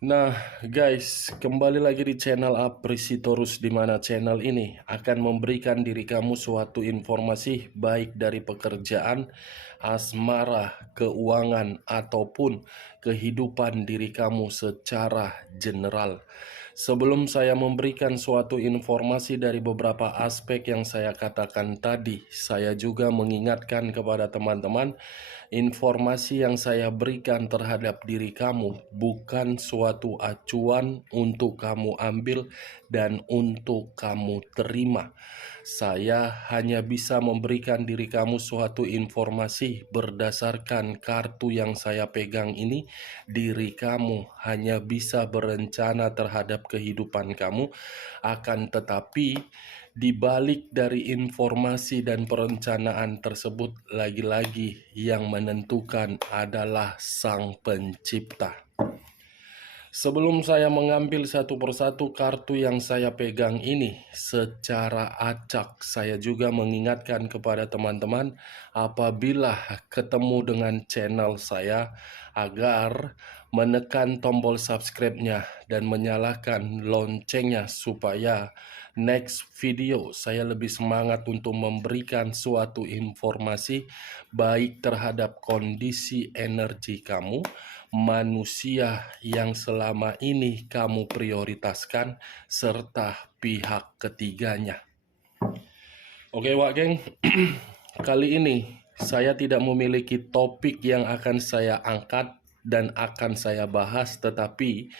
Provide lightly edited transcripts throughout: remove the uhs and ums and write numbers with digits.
Nah, guys, kembali lagi di channel Aprisitorus, di mana channel ini akan memberikan diri kamu suatu informasi baik dari pekerjaan, asmara, keuangan, ataupun kehidupan diri kamu secara general. Sebelum saya memberikan suatu informasi dari beberapa aspek yang saya katakan tadi, saya juga mengingatkan kepada teman-teman, informasi yang saya berikan terhadap diri kamu bukan suatu acuan untuk kamu ambil dan untuk kamu terima. Saya hanya bisa memberikan diri kamu suatu informasi berdasarkan kartu yang saya pegang ini. Diri kamu hanya bisa berencana terhadap kehidupan kamu, akan tetapi di balik dari informasi dan perencanaan tersebut, lagi-lagi yang menentukan adalah Sang Pencipta. Sebelum saya mengambil satu persatu kartu yang saya pegang ini secara acak, saya juga mengingatkan kepada teman-teman apabila ketemu dengan channel saya agar menekan tombol subscribe-nya dan menyalakan loncengnya supaya next video saya lebih semangat untuk memberikan suatu informasi baik terhadap kondisi energi kamu, manusia yang selama ini kamu prioritaskan, serta pihak ketiganya. Oke Wak Geng, kali ini saya tidak memiliki topik yang akan saya angkat dan akan saya bahas, tetapi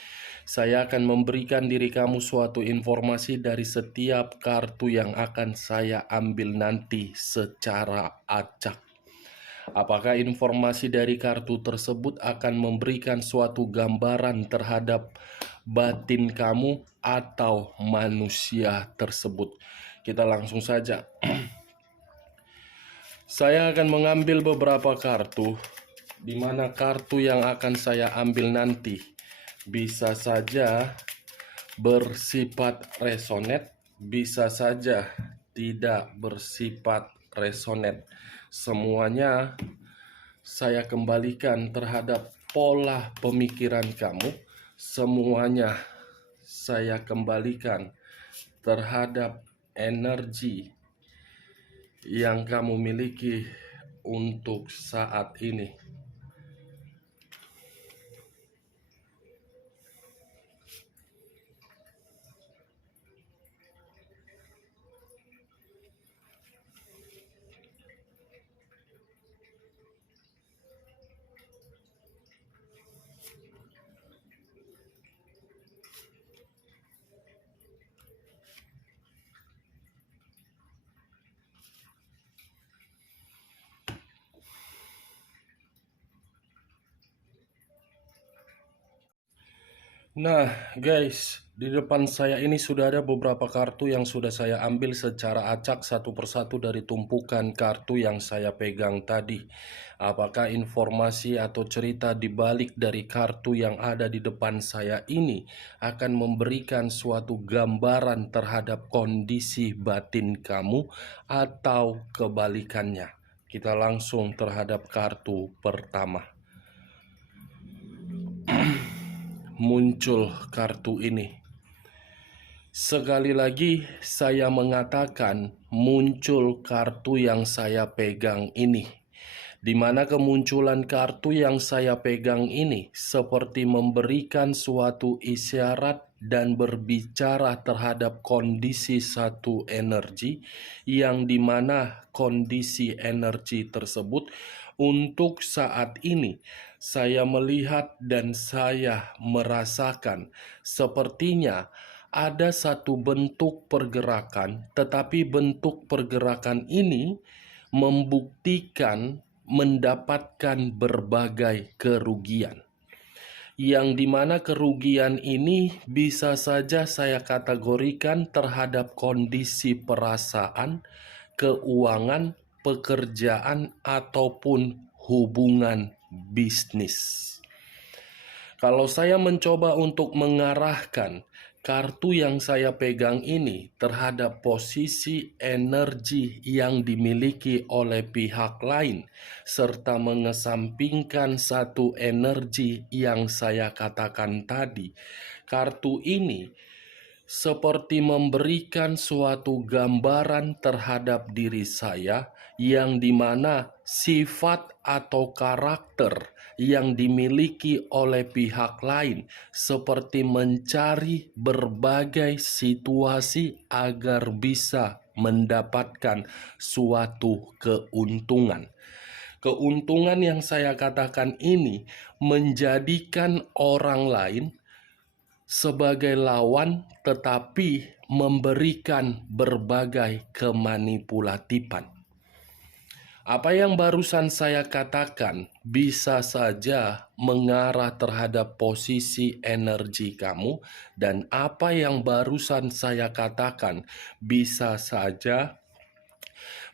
saya akan memberikan diri kamu suatu informasi dari setiap kartu yang akan saya ambil nanti secara acak. Apakah informasi dari kartu tersebut akan memberikan suatu gambaran terhadap batin kamu atau manusia tersebut? Kita langsung saja. Saya akan mengambil beberapa kartu, di mana kartu yang akan saya ambil nanti bisa saja bersifat resonate, bisa saja tidak bersifat resonate. Semuanya saya kembalikan terhadap pola pemikiran kamu. Semuanya saya kembalikan terhadap energi yang kamu miliki untuk saat ini. Nah, guys, di depan saya ini sudah ada beberapa kartu yang sudah saya ambil secara acak satu persatu dari tumpukan kartu yang saya pegang tadi. Apakah informasi atau cerita di balik dari kartu yang ada di depan saya ini akan memberikan suatu gambaran terhadap kondisi batin kamu atau kebalikannya? Kita langsung terhadap kartu pertama. Muncul kartu ini. Sekali lagi saya mengatakan muncul kartu yang saya pegang ini, di mana kemunculan kartu yang saya pegang ini seperti memberikan suatu isyarat dan berbicara terhadap kondisi satu energi, yang dimana kondisi energi tersebut untuk saat ini saya melihat dan saya merasakan sepertinya ada satu bentuk pergerakan, tetapi bentuk pergerakan ini membuktikan mendapatkan berbagai kerugian, yang dimana kerugian ini bisa saja saya kategorikan terhadap kondisi perasaan, keuangan, pekerjaan, ataupun hubungan bisnis. Kalau saya mencoba untuk mengarahkan kartu yang saya pegang ini terhadap posisi energi yang dimiliki oleh pihak lain, serta mengesampingkan satu energi yang saya katakan tadi. Kartu ini seperti memberikan suatu gambaran terhadap diri saya yang dimana sifat atau karakter yang dimiliki oleh pihak lain seperti mencari berbagai situasi agar bisa mendapatkan suatu keuntungan. Keuntungan yang saya katakan ini menjadikan orang lain sebagai lawan, tetapi memberikan berbagai kemanipulatifan. Apa yang barusan saya katakan bisa saja mengarah terhadap posisi energi kamu, dan apa yang barusan saya katakan bisa saja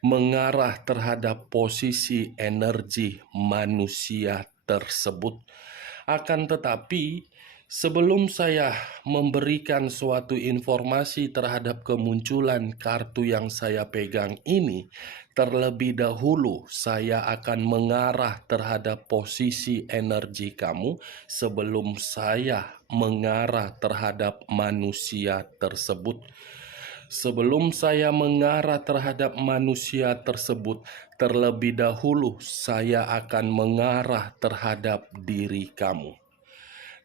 mengarah terhadap posisi energi manusia tersebut. Akan tetapi, sebelum saya memberikan suatu informasi terhadap kemunculan kartu yang saya pegang ini, terlebih dahulu saya akan mengarah terhadap posisi energi kamu sebelum saya mengarah terhadap manusia tersebut. Sebelum saya mengarah terhadap manusia tersebut, terlebih dahulu saya akan mengarah terhadap diri kamu.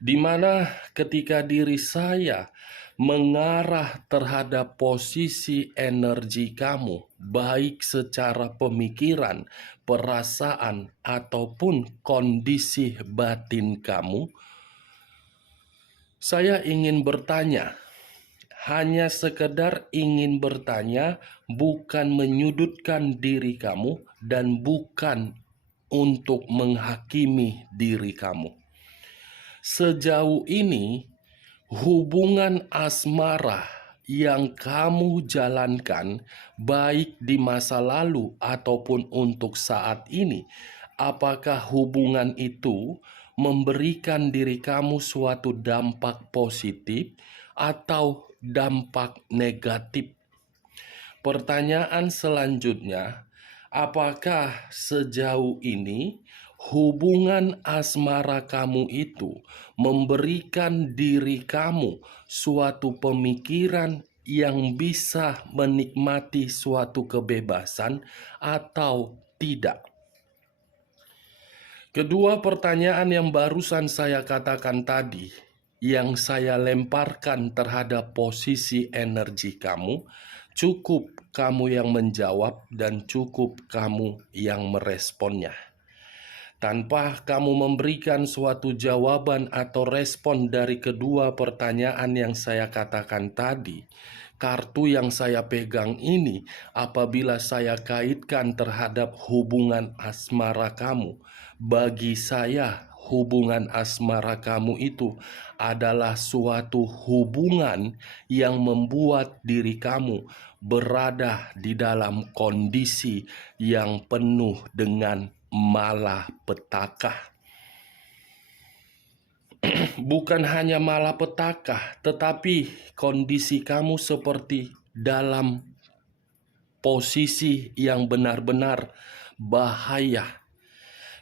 Di mana ketika diri saya mengarah terhadap posisi energi kamu, baik secara pemikiran, perasaan, ataupun kondisi batin kamu, saya ingin bertanya, hanya sekedar ingin bertanya, bukan menyudutkan diri kamu dan bukan untuk menghakimi diri kamu. Sejauh ini, hubungan asmara yang kamu jalankan, baik di masa lalu ataupun untuk saat ini, apakah hubungan itu memberikan diri kamu suatu dampak positif atau dampak negatif? Pertanyaan selanjutnya, apakah sejauh ini hubungan asmara kamu itu memberikan diri kamu suatu pemikiran yang bisa menikmati suatu kebebasan atau tidak? Kedua pertanyaan yang barusan saya katakan tadi, yang saya lemparkan terhadap posisi energi kamu, cukup kamu yang menjawab dan cukup kamu yang meresponnya. Tanpa kamu memberikan suatu jawaban atau respon dari kedua pertanyaan yang saya katakan tadi, kartu yang saya pegang ini, apabila saya kaitkan terhadap hubungan asmara kamu, bagi saya hubungan asmara kamu itu adalah suatu hubungan yang membuat diri kamu berada di dalam kondisi yang penuh dengan malapetaka. Bukan hanya malapetaka, tetapi kondisi kamu seperti dalam posisi yang benar-benar bahaya.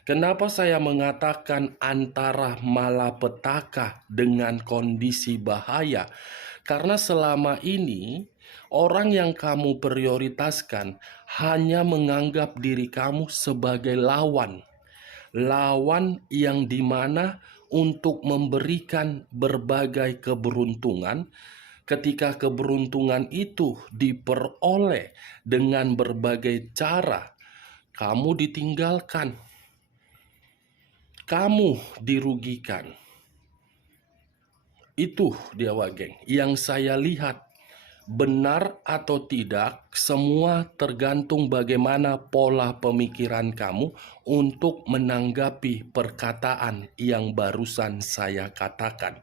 Kenapa saya mengatakan antara malapetaka dengan kondisi bahaya? Karena selama ini orang yang kamu prioritaskan hanya menganggap diri kamu sebagai lawan. Lawan yang dimana untuk memberikan berbagai keberuntungan, ketika keberuntungan itu diperoleh dengan berbagai cara, kamu ditinggalkan, kamu dirugikan. Itu dia wageng yang saya lihat. Benar atau tidak, semua tergantung bagaimana pola pemikiran kamu untuk menanggapi perkataan yang barusan saya katakan.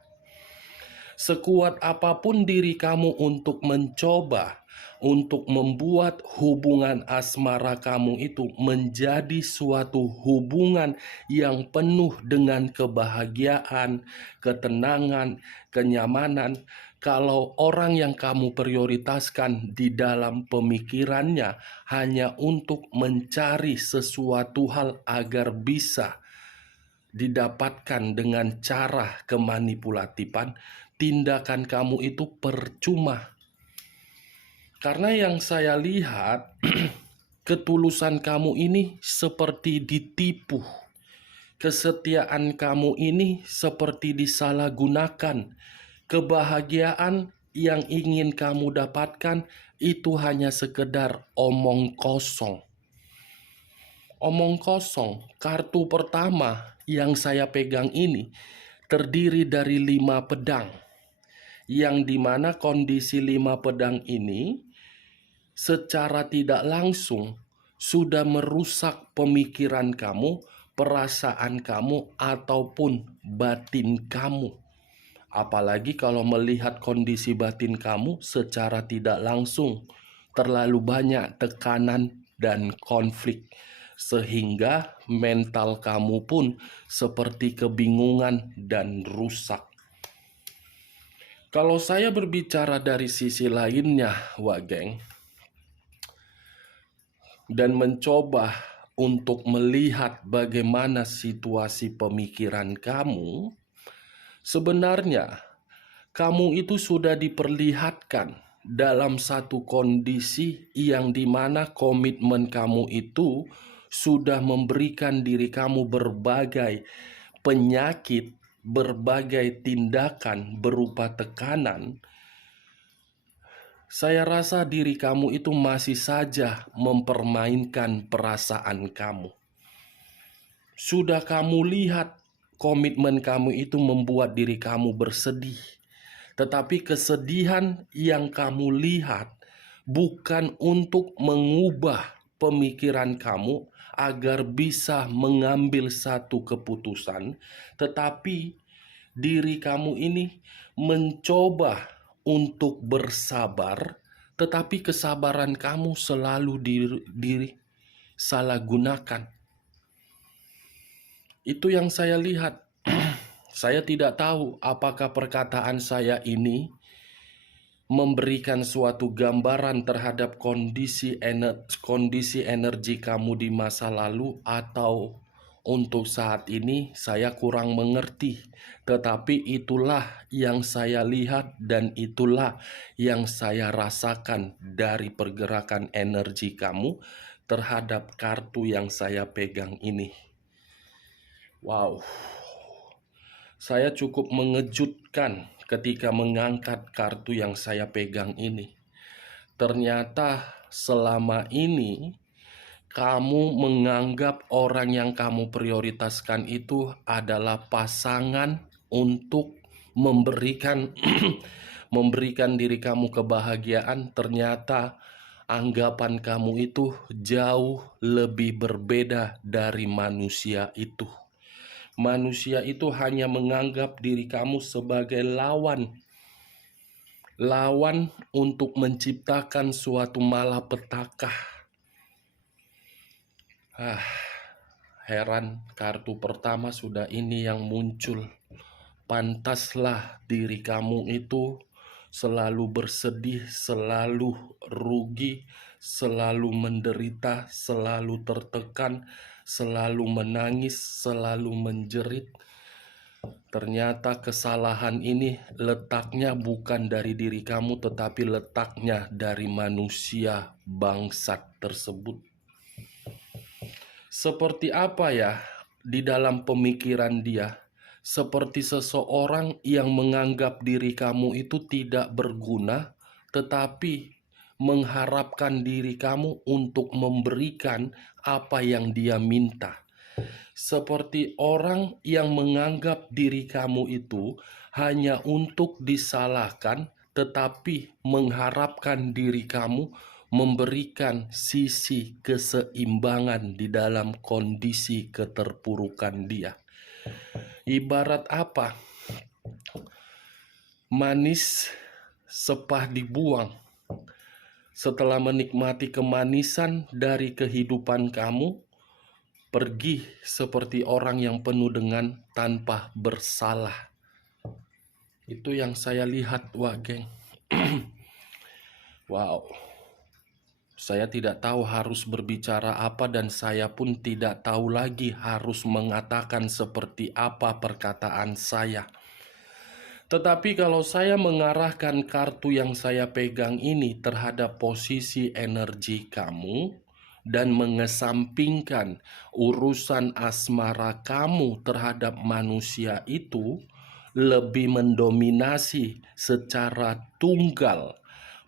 Sekuat apapun diri kamu untuk mencoba untuk membuat hubungan asmara kamu itu menjadi suatu hubungan yang penuh dengan kebahagiaan, ketenangan, kenyamanan, Kalau orang yang kamu prioritaskan di dalam pemikirannya hanya untuk mencari sesuatu hal agar bisa didapatkan dengan cara kemanipulatifan, tindakan kamu itu percuma. Karena yang saya lihat, ketulusan kamu ini seperti ditipu. Kesetiaan kamu ini seperti disalahgunakan. Kebahagiaan yang ingin kamu dapatkan itu hanya sekedar omong kosong. Omong kosong. Kartu pertama yang saya pegang ini terdiri dari 5 pedang. Yang dimana kondisi 5 pedang ini secara tidak langsung sudah merusak pemikiran kamu, perasaan kamu, ataupun batin kamu. Apalagi kalau melihat kondisi batin kamu secara tidak langsung, terlalu banyak tekanan dan konflik, sehingga mental kamu pun seperti kebingungan dan rusak. Kalau saya berbicara dari sisi lainnya, Wak Geng, dan mencoba untuk melihat bagaimana situasi pemikiran kamu, sebenarnya kamu itu sudah diperlihatkan dalam satu kondisi yang dimana komitmen kamu itu sudah memberikan diri kamu berbagai penyakit, berbagai tindakan berupa tekanan. Saya rasa diri kamu itu masih saja mempermainkan perasaan kamu. Sudah kamu lihat komitmen kamu itu membuat diri kamu bersedih. Tetapi kesedihan yang kamu lihat bukan untuk mengubah pemikiran kamu agar bisa mengambil satu keputusan, tetapi diri kamu ini mencoba untuk bersabar, tetapi kesabaran kamu selalu disalahgunakan. Itu yang saya lihat. Saya tidak tahu apakah perkataan saya ini memberikan suatu gambaran terhadap kondisi energi kamu di masa lalu, atau untuk saat ini saya kurang mengerti. Tetapi itulah yang saya lihat dan itulah yang saya rasakan dari pergerakan energi kamu terhadap kartu yang saya pegang ini. Wow, saya cukup mengejutkan ketika mengangkat kartu yang saya pegang ini. Ternyata selama ini kamu menganggap orang yang kamu prioritaskan itu adalah pasangan untuk memberikan memberikan diri kamu kebahagiaan. Ternyata anggapan kamu itu jauh lebih berbeda dari manusia itu. Manusia itu hanya menganggap diri kamu sebagai lawan untuk menciptakan suatu malapetaka. Heran, kartu pertama sudah ini yang muncul. Pantaslah diri kamu itu selalu bersedih, selalu rugi, selalu menderita, selalu tertekan, selalu menangis, selalu menjerit. Ternyata kesalahan ini letaknya bukan dari diri kamu, tetapi letaknya dari manusia bangsat tersebut. Seperti apa ya di dalam pemikiran dia? Seperti seseorang yang menganggap diri kamu itu tidak berguna, tetapi mengharapkan diri kamu untuk memberikan apa yang dia minta. Seperti orang yang menganggap diri kamu itu hanya untuk disalahkan, tetapi mengharapkan diri kamu memberikan sisi keseimbangan di dalam kondisi keterpurukan dia. Ibarat apa? Manis sepah dibuang. Setelah menikmati kemanisan dari kehidupan kamu, pergi seperti orang yang penuh dengan tanpa bersalah. Itu yang saya lihat, wah geng. Wow. Saya tidak tahu harus berbicara apa dan saya pun tidak tahu lagi harus mengatakan seperti apa perkataan saya. Tetapi kalau saya mengarahkan kartu yang saya pegang ini terhadap posisi energi kamu dan mengesampingkan urusan asmara kamu terhadap manusia itu lebih mendominasi secara tunggal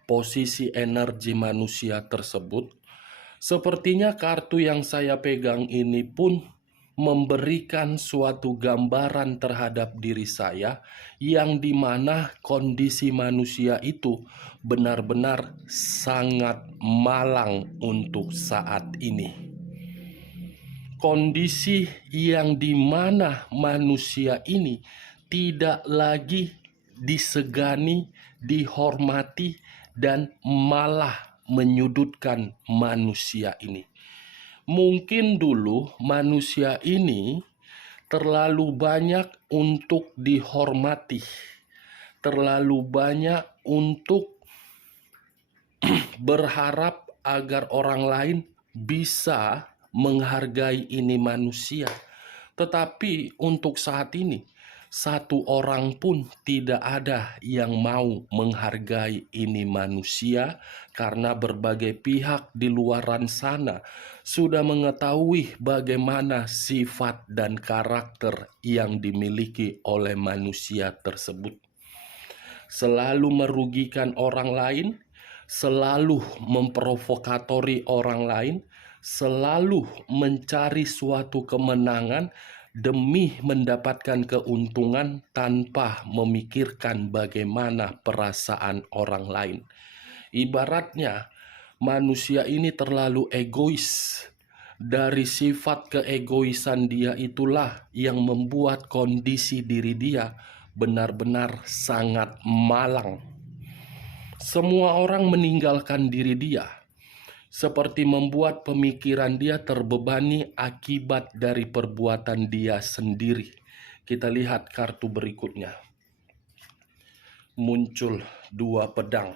posisi energi manusia tersebut, sepertinya kartu yang saya pegang ini pun memberikan suatu gambaran terhadap diri saya yang dimana kondisi manusia itu benar-benar sangat malang untuk saat ini. Kondisi yang dimana manusia ini tidak lagi disegani, dihormati, dan malah menyudutkan manusia ini. Mungkin dulu manusia ini terlalu banyak untuk dihormati, terlalu banyak untuk berharap agar orang lain bisa menghargai ini manusia. Tetapi untuk saat ini, satu orang pun tidak ada yang mau menghargai ini manusia karena berbagai pihak di luaran sana sudah mengetahui bagaimana sifat dan karakter yang dimiliki oleh manusia tersebut. Selalu merugikan orang lain, selalu memprovokatori orang lain, selalu mencari suatu kemenangan demi mendapatkan keuntungan tanpa memikirkan bagaimana perasaan orang lain. Ibaratnya manusia ini terlalu egois. Dari sifat keegoisan dia itulah yang membuat kondisi diri dia benar-benar sangat malang. Semua orang meninggalkan diri dia, seperti membuat pemikiran dia terbebani akibat dari perbuatan dia sendiri. Kita lihat kartu berikutnya. Muncul 2 pedang.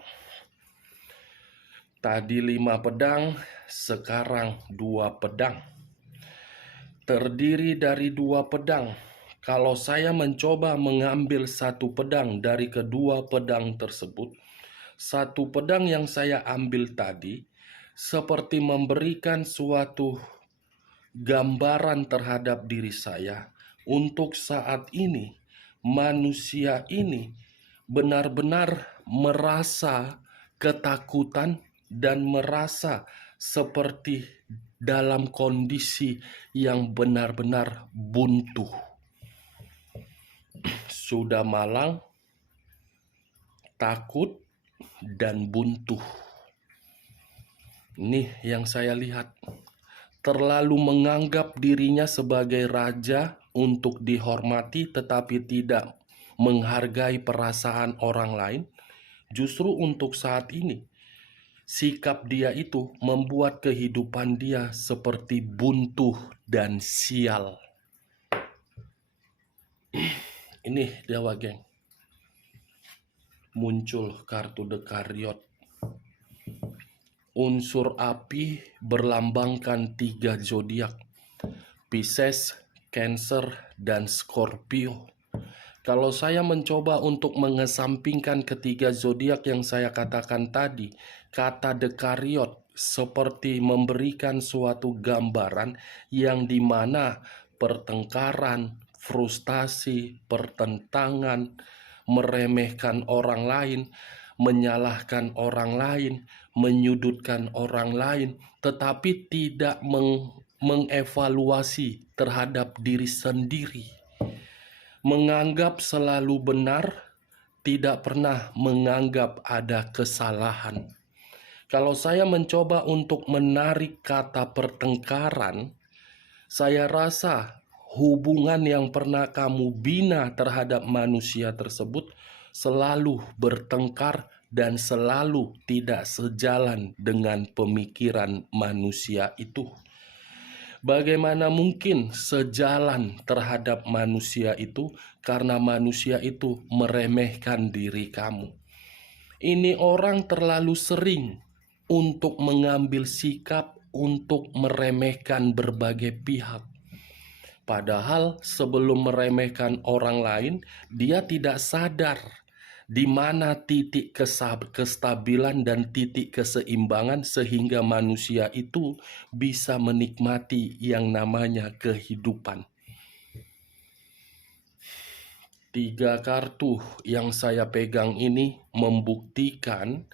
Tadi 5 pedang, sekarang 2 pedang. Terdiri dari 2 pedang. Kalau saya mencoba mengambil 1 pedang dari kedua pedang tersebut, 1 pedang yang saya ambil tadi seperti memberikan suatu gambaran terhadap diri saya. Untuk saat ini, manusia ini benar-benar merasa ketakutan dan merasa seperti dalam kondisi yang benar-benar buntu. Sudah malang, takut, dan buntu. Ini yang saya lihat. Terlalu menganggap dirinya sebagai raja untuk dihormati tetapi tidak menghargai perasaan orang lain. Justru untuk saat ini, sikap dia itu membuat kehidupan dia seperti buntu dan sial. Ini Dewa geng. Muncul kartu The Chariot. Unsur api berlambangkan 3 zodiak, Pisces, Cancer, dan Scorpio. Kalau saya mencoba untuk mengesampingkan ketiga zodiak yang saya katakan tadi, kata The Chariot seperti memberikan suatu gambaran yang dimana pertengkaran, frustasi, pertentangan, meremehkan orang lain, menyalahkan orang lain, menyudutkan orang lain, tetapi tidak mengevaluasi terhadap diri sendiri. Menganggap selalu benar, tidak pernah menganggap ada kesalahan. Kalau saya mencoba untuk menarik kata pertengkaran, saya rasa hubungan yang pernah kamu bina terhadap manusia tersebut selalu bertengkar dan selalu tidak sejalan dengan pemikiran manusia itu. Bagaimana mungkin sejalan terhadap manusia itu karena manusia itu meremehkan diri kamu. Ini orang terlalu sering untuk mengambil sikap untuk meremehkan berbagai pihak. Padahal sebelum meremehkan orang lain, dia tidak sadar di mana titik kestabilan dan titik keseimbangan sehingga manusia itu bisa menikmati yang namanya kehidupan. 3 kartu yang saya pegang ini membuktikan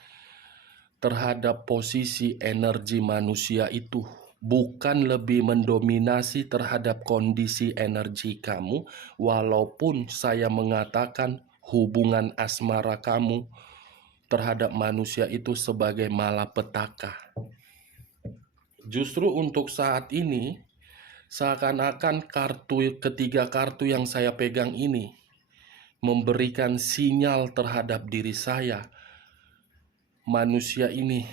terhadap posisi energi manusia itu bukan lebih mendominasi terhadap kondisi energi kamu, walaupun saya mengatakan hubungan asmara kamu terhadap manusia itu sebagai malapetaka. Justru untuk saat ini, seakan-akan ketiga kartu yang saya pegang ini memberikan sinyal terhadap diri saya. Manusia ini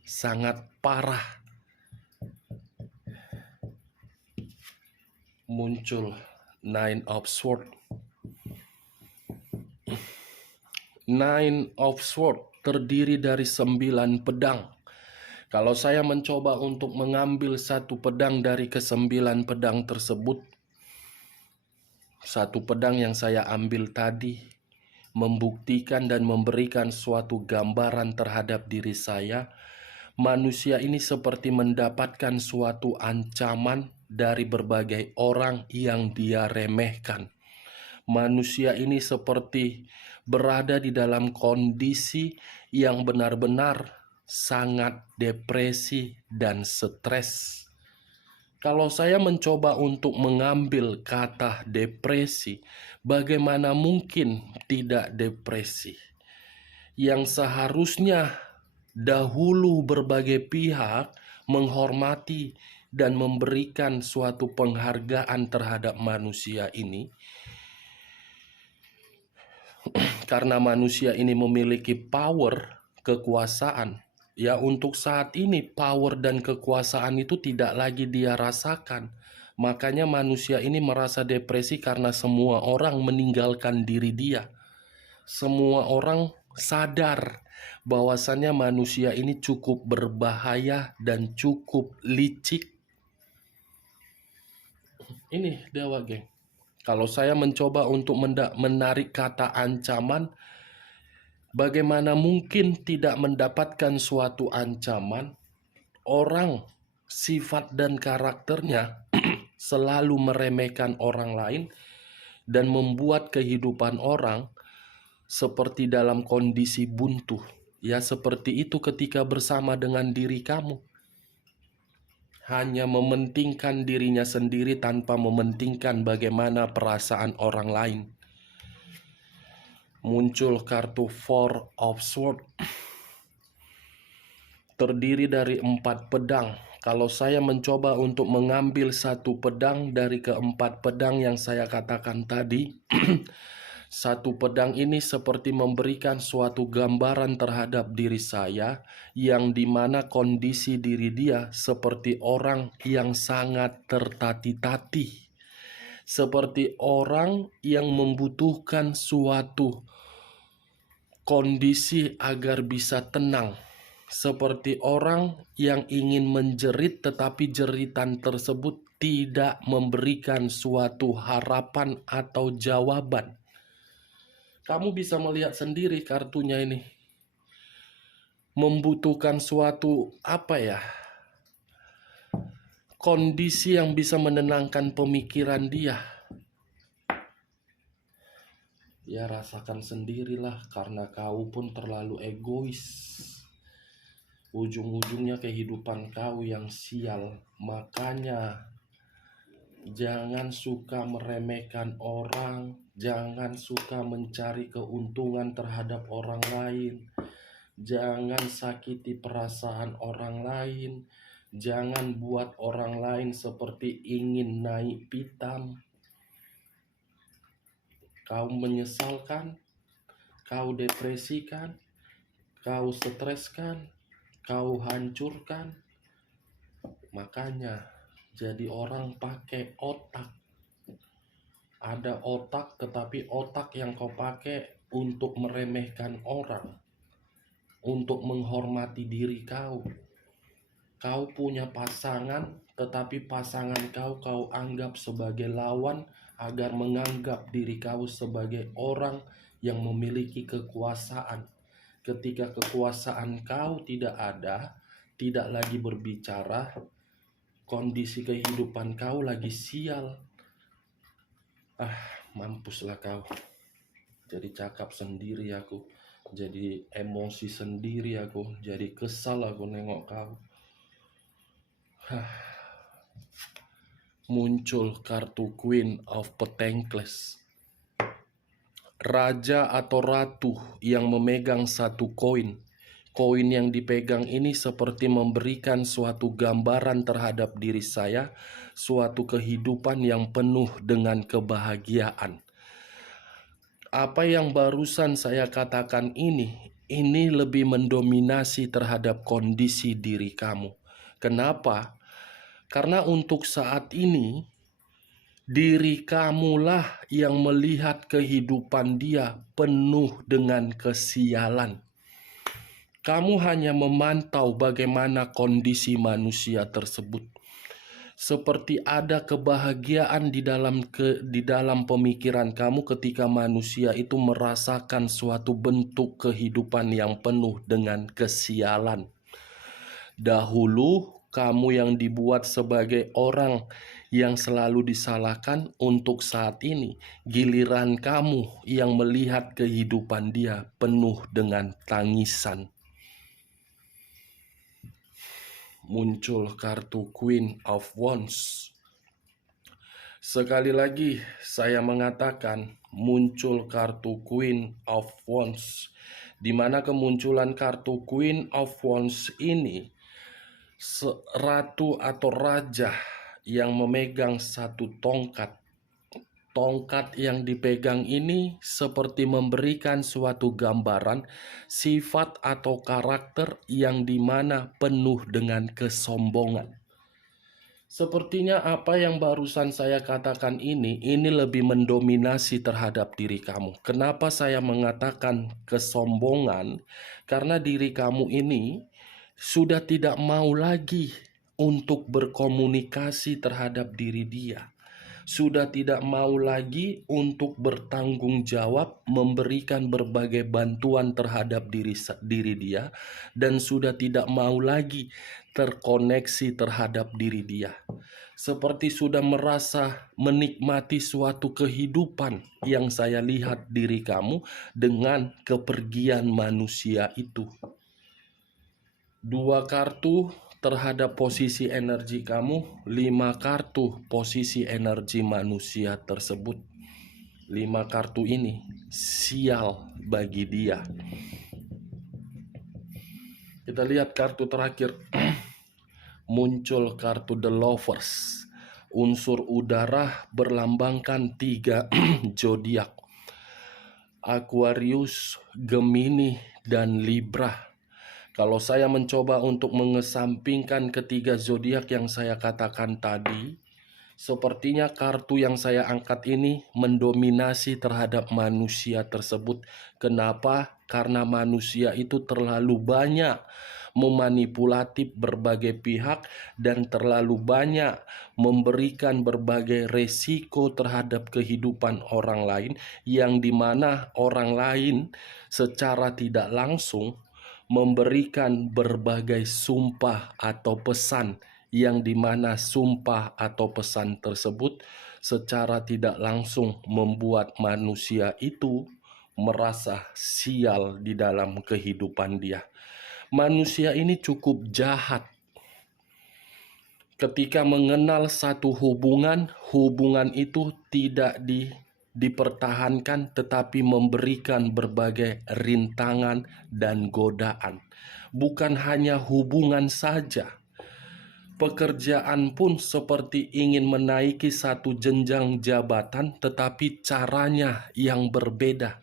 sangat parah. Muncul Nine of Swords. Nine of Swords terdiri dari 9 pedang. Kalau saya mencoba untuk mengambil satu pedang dari ke-9 pedang tersebut, satu pedang yang saya ambil tadi membuktikan dan memberikan suatu gambaran terhadap diri saya. Manusia ini seperti mendapatkan suatu ancaman dari berbagai orang yang dia remehkan. Manusia ini seperti berada di dalam kondisi yang benar-benar sangat depresi dan stres. Kalau saya mencoba untuk mengambil kata depresi, bagaimana mungkin tidak depresi? Yang seharusnya dahulu berbagai pihak menghormati dan memberikan suatu penghargaan terhadap manusia ini, karena manusia ini memiliki power, kekuasaan. Ya, untuk saat ini power dan kekuasaan itu tidak lagi dia rasakan. Makanya manusia ini merasa depresi karena semua orang meninggalkan diri dia. Semua orang sadar bahwasannya manusia ini cukup berbahaya dan cukup licik. Ini Dewa Geng. Kalau saya mencoba untuk menarik kata ancaman, bagaimana mungkin tidak mendapatkan suatu ancaman? Orang sifat dan karakternya selalu meremehkan orang lain dan membuat kehidupan orang seperti dalam kondisi buntu. Ya, seperti itu ketika bersama dengan diri kamu. Hanya mementingkan dirinya sendiri tanpa mementingkan bagaimana perasaan orang lain. Muncul kartu Four of Swords. Terdiri dari 4 pedang. Kalau saya mencoba untuk mengambil satu pedang dari ke-4 pedang yang saya katakan tadi, satu pedang ini seperti memberikan suatu gambaran terhadap diri saya, yang dimana kondisi diri dia seperti orang yang sangat tertati-tati, seperti orang yang membutuhkan suatu kondisi agar bisa tenang, seperti orang yang ingin menjerit tetapi jeritan tersebut tidak memberikan suatu harapan atau jawaban. Kamu bisa melihat sendiri kartunya ini. Membutuhkan suatu kondisi yang bisa menenangkan pemikiran dia. Ya, rasakan sendirilah karena kau pun terlalu egois. Ujung-ujungnya kehidupan kau yang sial. Makanya jangan suka meremehkan orang, jangan suka mencari keuntungan terhadap orang lain, jangan sakiti perasaan orang lain, jangan buat orang lain seperti ingin naik pitam. Kau menyesalkan, kau depresikan, kau streskan, kau hancurkan. Makanya Jadi orang pakai otak. Ada otak, tetapi otak yang kau pakai untuk meremehkan orang, untuk menghormati diri kau. Kau punya pasangan, tetapi pasangan kau anggap sebagai lawan agar menganggap diri kau sebagai orang yang memiliki kekuasaan. Ketika kekuasaan kau tidak ada, tidak lagi berbicara, kondisi kehidupan kau lagi sial. Mampuslah kau. Jadi cakap sendiri aku, jadi emosi sendiri aku, jadi kesal aku nengok kau. Muncul kartu Queen of Pentacles. Raja atau ratu yang memegang satu koin. Koin yang dipegang ini seperti memberikan suatu gambaran terhadap diri saya, suatu kehidupan yang penuh dengan kebahagiaan. Apa yang barusan saya katakan ini lebih mendominasi terhadap kondisi diri kamu. Kenapa? Karena untuk saat ini, diri kamulah yang melihat kehidupan dia penuh dengan kesialan. Kamu hanya memantau bagaimana kondisi manusia tersebut. Seperti ada kebahagiaan di dalam pemikiran kamu ketika manusia itu merasakan suatu bentuk kehidupan yang penuh dengan kesialan. Dahulu kamu yang dibuat sebagai orang yang selalu disalahkan, untuk saat ini giliran kamu yang melihat kehidupan dia penuh dengan tangisan. Muncul kartu Queen of Wands. Sekali lagi saya mengatakan muncul kartu Queen of Wands, di mana kemunculan kartu Queen of Wands ini ratu atau raja yang memegang satu tongkat. Tongkat yang dipegang ini seperti memberikan suatu gambaran sifat atau karakter yang dimana penuh dengan kesombongan. Sepertinya apa yang barusan saya katakan ini lebih mendominasi terhadap diri kamu. Kenapa saya mengatakan kesombongan? Karena diri kamu ini sudah tidak mau lagi untuk berkomunikasi terhadap diri dia. Sudah tidak mau lagi untuk bertanggung jawab, memberikan berbagai bantuan terhadap diri dia, dan sudah tidak mau lagi terkoneksi terhadap diri dia. Seperti sudah merasa menikmati suatu kehidupan yang saya lihat diri kamu dengan kepergian manusia itu. 2 kartu terhadap posisi energi kamu, 5 kartu posisi energi manusia tersebut. 5 kartu ini sial bagi dia. Kita lihat kartu terakhir. Muncul kartu The Lovers. Unsur udara berlambangkan 3 zodiak. Aquarius, Gemini, dan Libra. Kalau saya mencoba untuk mengesampingkan ketiga zodiak yang saya katakan tadi, sepertinya kartu yang saya angkat ini mendominasi terhadap manusia tersebut. Kenapa? Karena manusia itu terlalu banyak memanipulatif berbagai pihak dan terlalu banyak memberikan berbagai resiko terhadap kehidupan orang lain, yang dimana orang lain secara tidak langsung memberikan berbagai sumpah atau pesan, yang dimana sumpah atau pesan tersebut secara tidak langsung membuat manusia itu merasa sial di dalam kehidupan dia. Manusia ini cukup jahat. Ketika mengenal satu hubungan itu tidak dipertahankan, tetapi memberikan berbagai rintangan dan godaan. Bukan hanya hubungan saja, pekerjaan pun seperti ingin menaiki satu jenjang jabatan, tetapi caranya yang berbeda.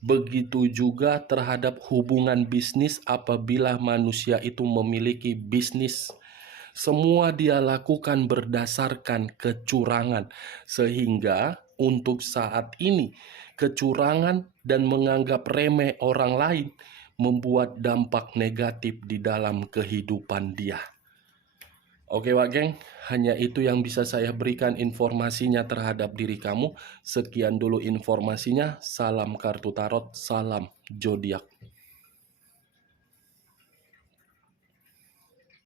Begitu juga terhadap hubungan bisnis, apabila manusia itu memiliki bisnis. Semua dia lakukan berdasarkan kecurangan, sehingga untuk saat ini kecurangan dan menganggap remeh orang lain membuat dampak negatif di dalam kehidupan dia. Oke Wak Geng, hanya itu yang bisa saya berikan informasinya terhadap diri kamu. Sekian dulu informasinya. Salam kartu tarot, salam zodiak.